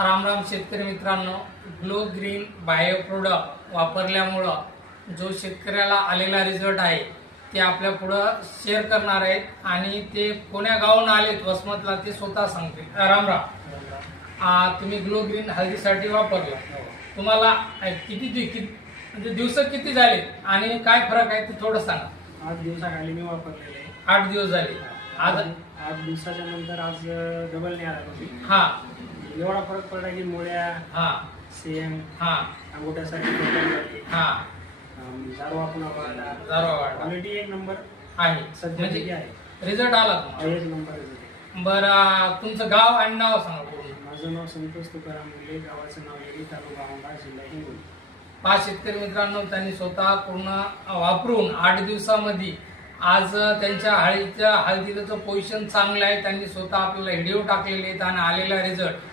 राम राम शेतकरी मित्रांनो, glow green bio product वापरल्यामुळं जो शेतकऱ्याला आलेला रिझल्ट आहे ते आपल्या पुढं शेअर करणार आहेत आणि ते कोण्या गावून आलेत वसमतला ते स्वतः सांगतील. राम राम. तुम्ही ग्लो ग्रीन हळदीसाठी वापरलं, तुम्हाला म्हणजे दिवस किती झाले आणि काय फरक आहे ते थोडं सांगा. 8 दिवसाखाली मी वापरलेले 8 दिवस झाले. आज 8 दिवसाच्या नंतर आज डबल नाही आला होती. हा एवढा फरक पडला की मुळ्या हा सेम हा अंगोट्यासाठी झाली. हा जारवा पुन्हा वाढला. जरा क्वालिटी एक नंबर आहे सध्या म्हणजे आहे. रिझल्ट आला तुम्हाला? एक नंबर result. बरं, तुमचं गाव आणि नाव सांगा पूर्ण. माझं नाव संतोष तुकाराम मुंडे, गावाचं नाव लेडी, तालुका औंढा, जिल्हा हिंगोली. 5 शेतकरी मित्रांनो, त्यांनी स्वतः पूर्ण वापरून 8 दिवसामध्ये आज त्यांच्या हळदीचं पोझिशन चांगलं आहे. त्यांनी स्वतः आपल्याला व्हिडिओ टाकलेले आहेत आणि आलेला रिझल्ट